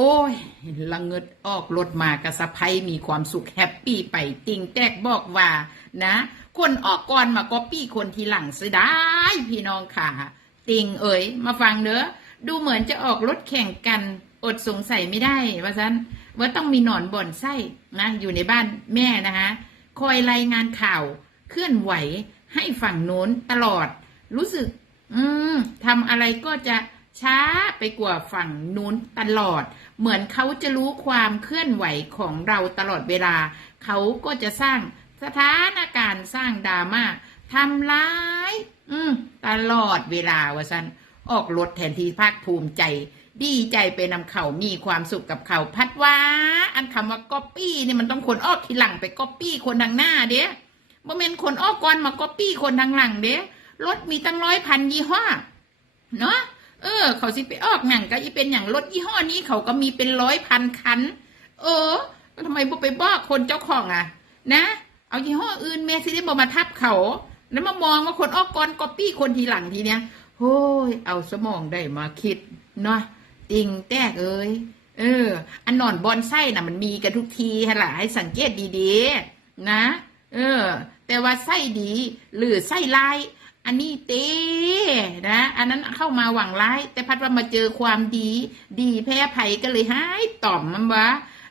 โอ้ยละเงิดออกรถมากระสะพายมีความสุขแฮปปี้ไปติงแตกบอกว่านะ คนออกก่อนมาก็ปี้คนทีหลังเสียได้พี่น้องค่ะ ติงเอ๋ยมาฟังเด้อดูเหมือนจะออกรถแข่งกันอดสงสัยไม่ได้ว่าซันว่าต้องมีหนอนบ่อนไส้นะอยู่ในบ้านแม่นะคะคอยรายงานข่าวเคลื่อนไหวให้ฝั่งโน้นตลอด รู้สึก อืมทำอะไรก็จะช้าไปกว่าฝั่งนู้นตลอด เหมือนเขาจะรู้ความเคลื่อนไหวของเราตลอดเวลา เขาก็จะสร้างสถานการณ์สร้างดราม่าทำร้าย อืมตลอดเวลาวะสันออกรถแทนที่ภาคภูมิใจ ดีใจไปนำเขามีความสุขกับเขาพัดว่า อันคำว่าก๊อปปี้นี่มันต้องคนออกทีหลังไปก๊อปปี้คนทางหน้าเด้บ่แม่นคนออกก่อนมาก๊อปปี้คนทางหลังเด้รถมีตั้งร้อยพันยี่ห้อเนาะ อ เขาสิไปออกหนังก็อีเป็นอย่างรถยี่ห้อนี้เขาก็มีเป็นร้อยพันคัน เออทำไมบ่ไปบอกคนเจ้าของอะ นะ เอายี่ห้ออื่นแม่สิได้บ่มาทับเขา แล้วมามองว่าคนออกก่อนก๊อปปี้คนทีหลังทีเนี้ยโอ้ยเอาสมองได้มาคิดเนาะติงแตกเอ้ยเออ อันนอนบอนไส้น่ะมันมีกันทุกทีฮะล่ะให้สังเกตดีๆนะ เออ แต่ว่าไส้ดีหรือไส้ลาย อันนี้เต้นะ อันนั้นเข้ามาหวังร้าย แต่พัดว่ามาเจอความดี ดีแพ้ไผ่ก็เลยหายต่อมมันวะ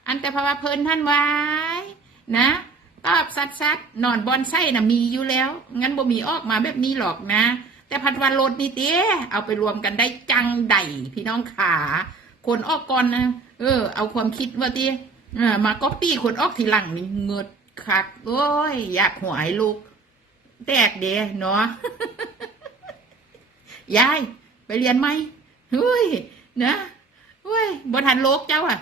อันแต่พระว่าเพลินท่านไว้นะตอบสัดสัดนอนบอนไส้น่ะมีอยู่แล้ว งั้นบ่มีออกมาแบบนี้หรอกนะ แต่พัดวันรถนี่เต้เอาไปรวมกันได้จังใดพี่น้องขาคนออกก่อนนะเออ เอาความคิดว่าเต้มาก๊อปปี้คนออกทีหลังนี่เงิดคักโอ้ยอยากหัวให้ลูก แตกเด้เนาะ ยาย ไปเรียนไหมเฮ้ยนะเฮ้ยบทันโลกเจ้าอะ